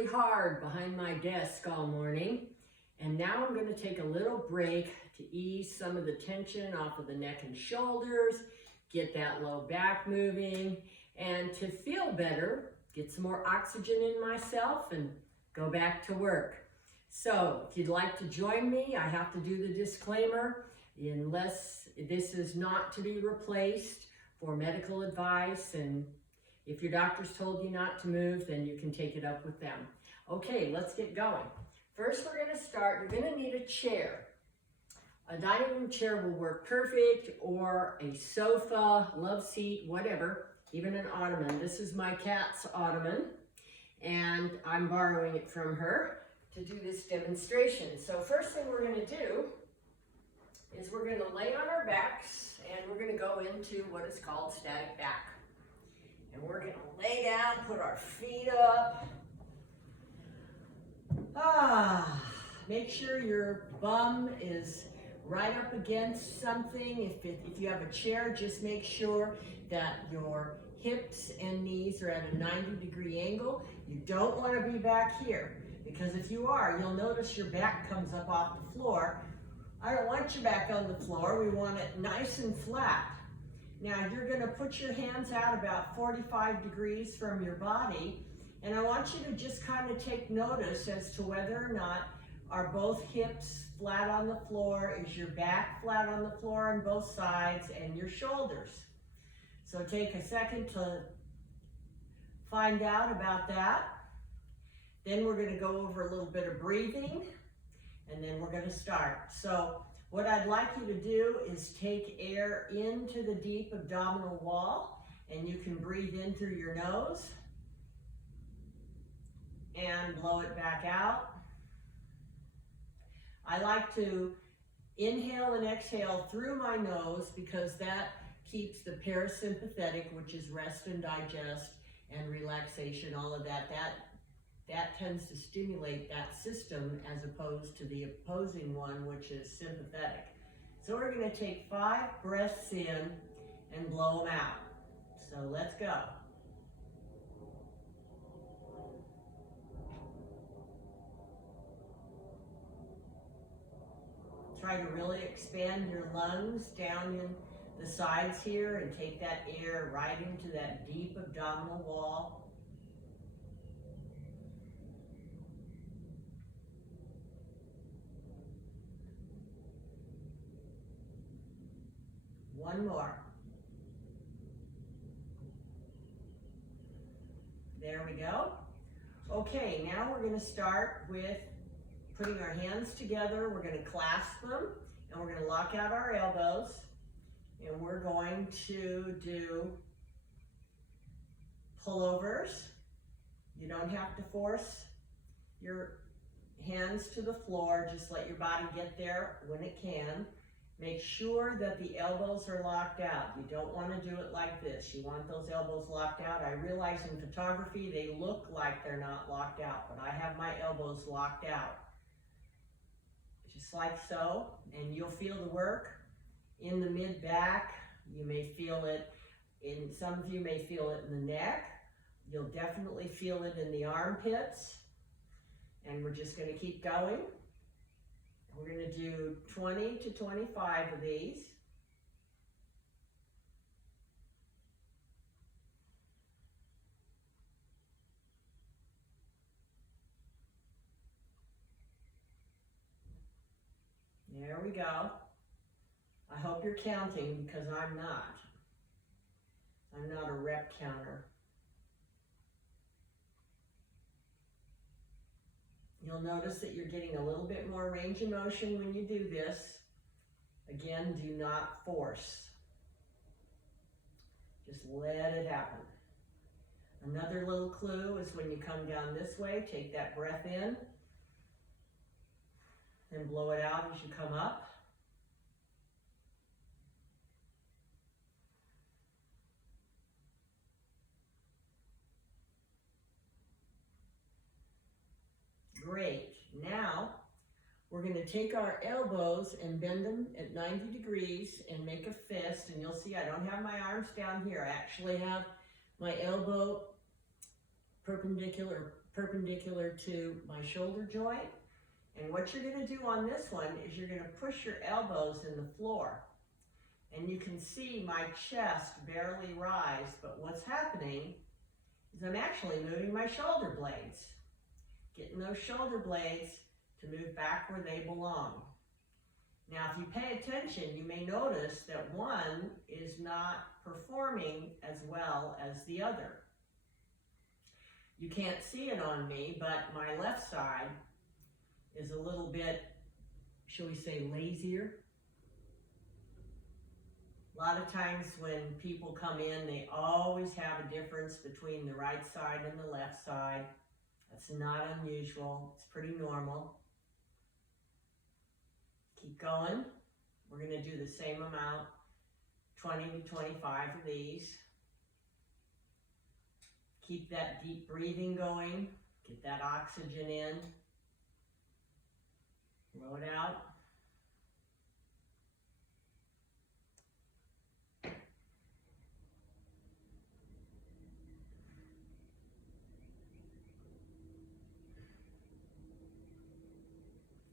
really hard behind my desk all morning, and now I'm going to take a little break to ease some of the tension off of the neck and shoulders, get that low back moving, and to feel better, get some more oxygen in myself and go back to work. So if you'd like to join me, I have to do the disclaimer, unless this is not to be replaced for medical advice, and if your doctor's told you not to move, then you can take it up with them. Okay, let's get going. First, we're going to start. You're going to need a chair. A dining room chair will work perfect, or a sofa, love seat, whatever, even an ottoman. This is my cat's ottoman, and I'm borrowing it from her to do this demonstration. So first thing we're going to do is we're going to lay on our backs, and we're going to go into what is called static back. And we're going to lay down, put our feet up. Make sure your bum is right up against something. If you have a chair, just make sure that your hips and knees are at a 90-degree angle. You don't want to be back here, because if you are, you'll notice your back comes up off the floor. I don't want you back on the floor. We want it nice and flat. Now you're going to put your hands out about 45 degrees from your body, and I want you to just kind of take notice as to whether or not are both hips flat on the floor, is your back flat on the floor on both sides, and your shoulders. So take a second to find out about that. Then we're going to go over a little bit of breathing, and then we're going to start. So what I'd like you to do is take air into the deep abdominal wall, and you can breathe in through your nose and blow it back out. I like to inhale and exhale through my nose because that keeps the parasympathetic, which is rest and digest and relaxation, all of that. That tends to stimulate that system as opposed to the opposing one, which is sympathetic. So we're going to take 5 breaths in and blow them out. So let's go. Try to really expand your lungs down in the sides here and take that air right into that deep abdominal wall. One more. There we go. Okay, now we're going to start with putting our hands together. We're going to clasp them, and we're going to lock out our elbows, and we're going to do pullovers. You don't have to force your hands to the floor. Just let your body get there when it can. Make sure that the elbows are locked out. You don't want to do it like this. You want those elbows locked out. I realize in photography they look like they're not locked out, but I have my elbows locked out. Just like so, and you'll feel the work in the mid-back. You may feel it some of you may feel it in the neck. You'll definitely feel it in the armpits. And we're just going to keep going. We're going to do 20 to 25 of these. There we go. I hope you're counting because I'm not. I'm not a rep counter. You'll notice that you're getting a little bit more range of motion when you do this. Again, do not force. Just let it happen. Another little clue is when you come down this way, take that breath in and blow it out as you come up. Great. Now we're going to take our elbows and bend them at 90 degrees and make a fist. And you'll see I don't have my arms down here. I actually have my elbow perpendicular perpendicular to my shoulder joint. And what you're going to do on this one is you're going to push your elbows in the floor. And you can see my chest barely rise, but what's happening is I'm actually moving my shoulder blades, getting those shoulder blades to move back where they belong. Now, if you pay attention, you may notice that one is not performing as well as the other. You can't see it on me, but my left side is a little bit, shall we say, lazier. A lot of times when people come in, they always have a difference between the right side and the left side. That's not unusual. It's pretty normal. Keep going. We're going to do the same amount, 20 to 25 of these. Keep that deep breathing going. Get that oxygen in. Blow it out.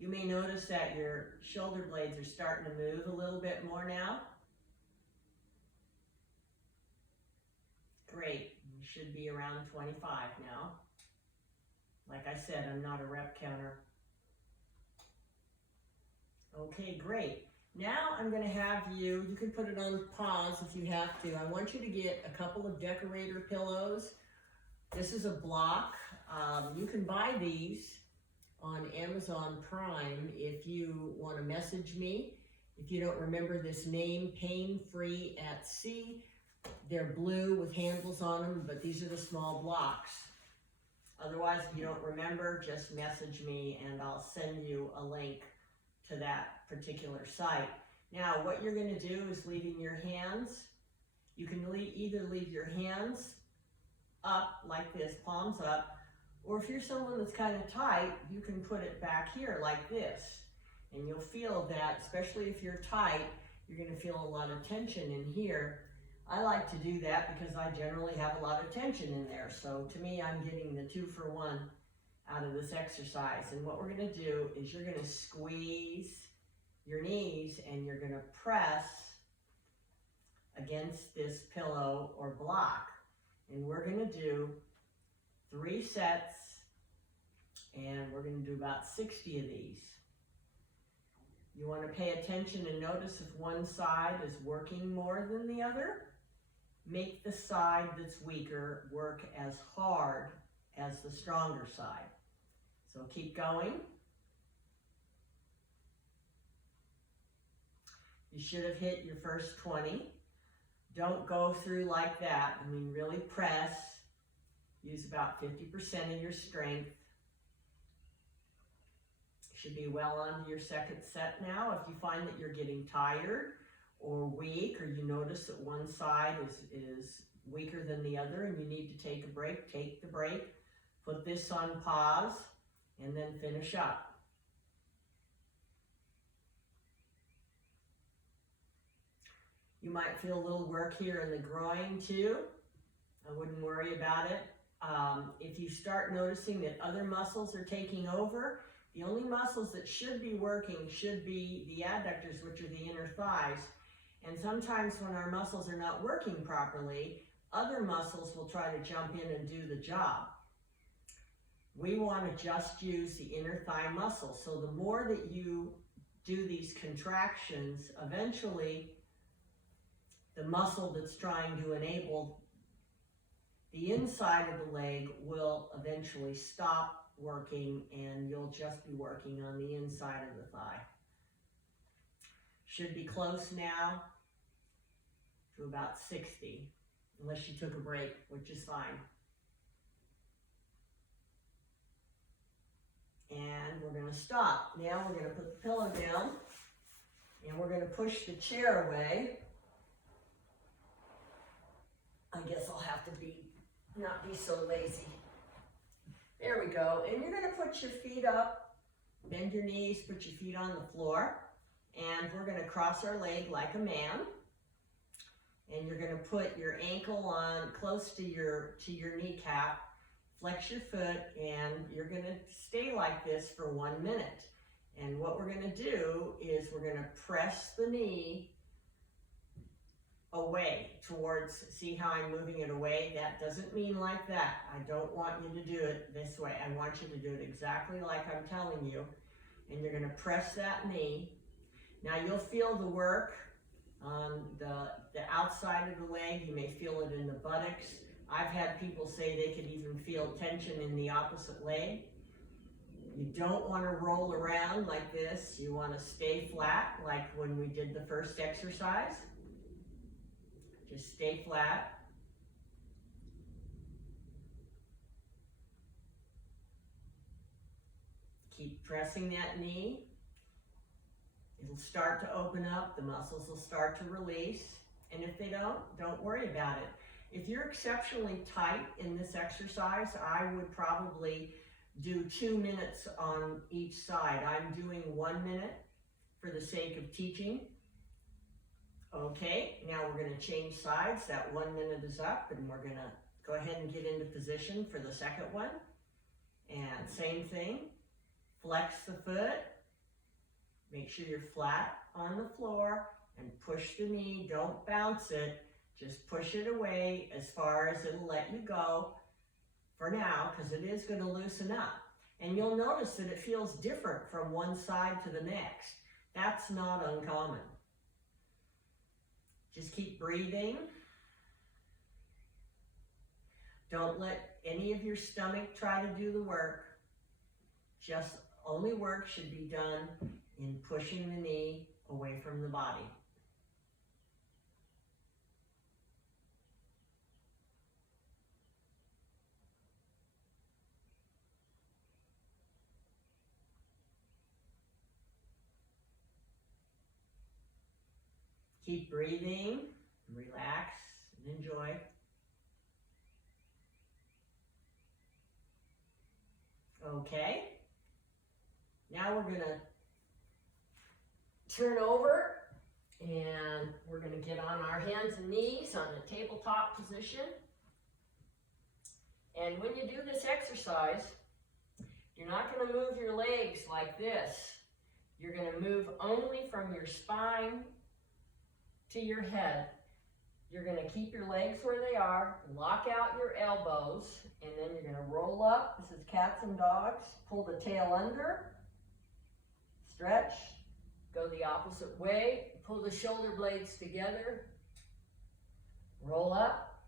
You may notice that your shoulder blades are starting to move a little bit more now. Great. You should be around 25 now. Like I said, I'm not a rep counter. Okay, great. Now I'm going to have you can put it on pause if you have to. I want you to get a couple of decorator pillows. This is a block. You can buy these on Amazon Prime if you want to message me. If you don't remember this name, Pain Free at Sea. They're blue with handles on them, but these are the small blocks. Otherwise, if you don't remember, just message me and I'll send you a link to that particular site. Now, what you're going to do is leaving your hands. You can either leave your hands up like this, palms up, or if you're someone that's kind of tight, you can put it back here like this. And you'll feel that, especially if you're tight, you're going to feel a lot of tension in here. I like to do that because I generally have a lot of tension in there. So to me, I'm getting the 2-for-1 out of this exercise. And what we're going to do is you're going to squeeze your knees and you're going to press against this pillow or block. And we're going to do 3 sets, and we're going to do about 60 of these. You want to pay attention and notice if one side is working more than the other. Make the side that's weaker work as hard as the stronger side. So keep going. You should have hit your first 20. Don't go through like that. I mean, really press. Use about 50% of your strength. Should be well onto your second set now. If you find that you're getting tired or weak, or you notice that one side is weaker than the other and you need to take a break, take the break. Put this on pause and then finish up. You might feel a little work here in the groin too. I wouldn't worry about it. If you start noticing that other muscles are taking over, the only muscles that should be working should be the adductors, which are the inner thighs. And sometimes when our muscles are not working properly, other muscles will try to jump in and do the job. We want to just use the inner thigh muscle. So the more that you do these contractions, eventually the muscle that's trying to enable the inside of the leg will eventually stop working and you'll just be working on the inside of the thigh. Should be close now to about 60, unless you took a break, which is fine. And we're going to stop. Now we're going to put the pillow down and we're going to push the chair away. I guess I'll have to not be so lazy. There we go. And you're going to put your feet up, bend your knees, put your feet on the floor, and we're going to cross our leg like a man. And you're going to put your ankle on close to your kneecap. flex your foot, and you're gonna stay like this for 1 minute. And what we're gonna do is we're gonna press the knee away towards, see how I'm moving it away? That doesn't mean like that. I don't want you to do it this way. I want you to do it exactly like I'm telling you. And you're gonna press that knee. Now you'll feel the work on the outside of the leg. You may feel it in the buttocks. I've had people say they could even feel tension in the opposite leg. You don't want to roll around like this. You want to stay flat like when we did the first exercise. Just stay flat. Keep pressing that knee. It'll start to open up, the muscles will start to release, and if they don't worry about it. If you're exceptionally tight in this exercise, I would probably do 2 minutes on each side. I'm doing 1 minute for the sake of teaching. Okay, now we're going to change sides. That 1 minute is up, and we're going to go ahead and get into position for the second one. And same thing, flex the foot. Make sure you're flat on the floor and push the knee. Don't bounce it. Just push it away as far as it'll let you go for now, because it is going to loosen up. And you'll notice that it feels different from one side to the next. That's not uncommon. Just keep breathing. Don't let any of your stomach try to do the work. Just only work should be done in pushing the knee away from the body. Keep breathing, relax, and enjoy. Okay, now we're going to turn over, and we're going to get on our hands and knees on the tabletop position. And when you do this exercise, you're not going to move your legs like this. You're going to move only from your spine to your head. You're going to keep your legs where they are, lock out your elbows, and then you're going to roll up. This is cats and dogs. Pull the tail under, stretch, go the opposite way, pull the shoulder blades together, roll up,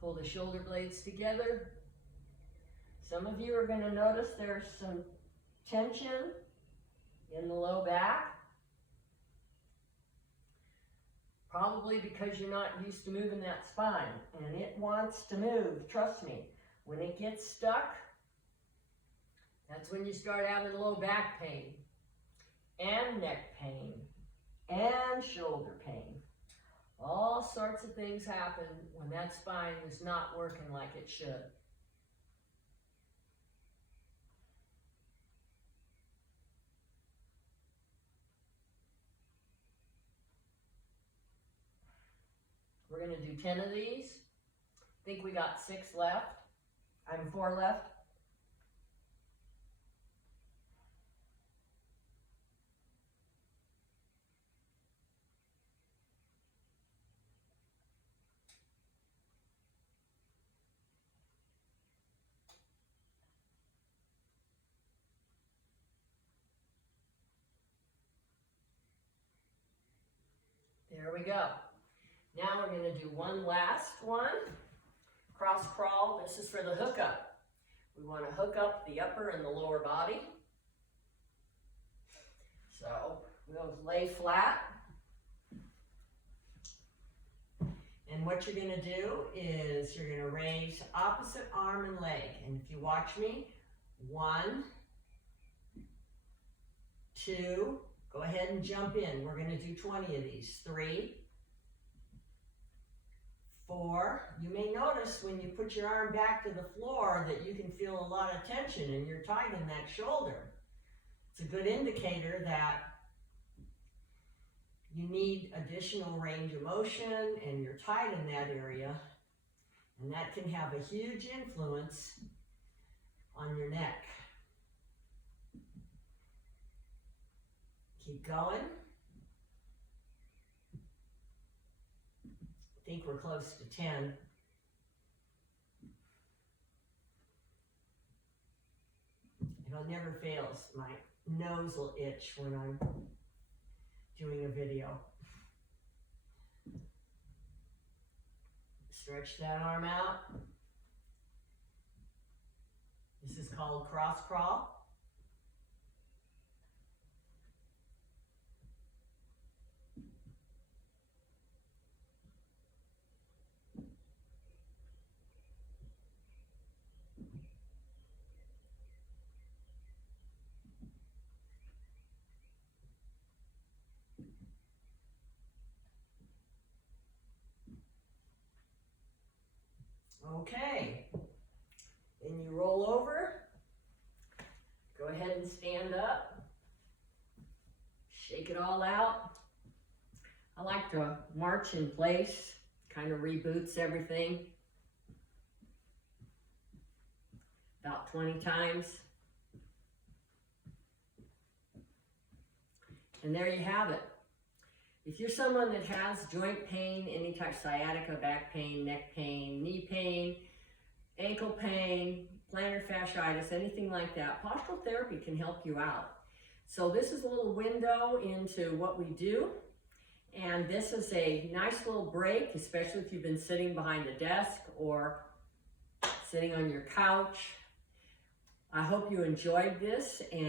pull the shoulder blades together. Some of you are going to notice there's some tension in the low back. Probably because you're not used to moving that spine, and it wants to move, trust me. When it gets stuck, that's when you start having low back pain, and neck pain, and shoulder pain. All sorts of things happen when that spine is not working like it should. We're going to do 10 of these. I think we got 6 left. 4 left. There we go. Now we're going to do one last one. Cross crawl. This is for the hookup. We want to hook up the upper and the lower body. So we'll lay flat. And what you're going to do is you're going to raise opposite arm and leg. And if you watch me, 1, 2, go ahead and jump in. We're going to do 20 of these. 3, 4. You may notice when you put your arm back to the floor that you can feel a lot of tension and you're tight in that shoulder. It's a good indicator that you need additional range of motion and you're tight in that area. And that can have a huge influence on your neck. Keep going. I think we're close to 10. It never fails. My nose will itch when I'm doing a video. Stretch that arm out. This is called cross crawl. Okay, then you roll over, go ahead and stand up, shake it all out. I like to march in place, kind of reboots everything. About 20 times. And there you have it. If you're someone that has joint pain, any type, sciatica, back pain, neck pain, knee pain, ankle pain, plantar fasciitis, anything like that, postural therapy can help you out. So this is a little window into what we do. And this is a nice little break, especially if you've been sitting behind a desk or sitting on your couch. I hope you enjoyed this. And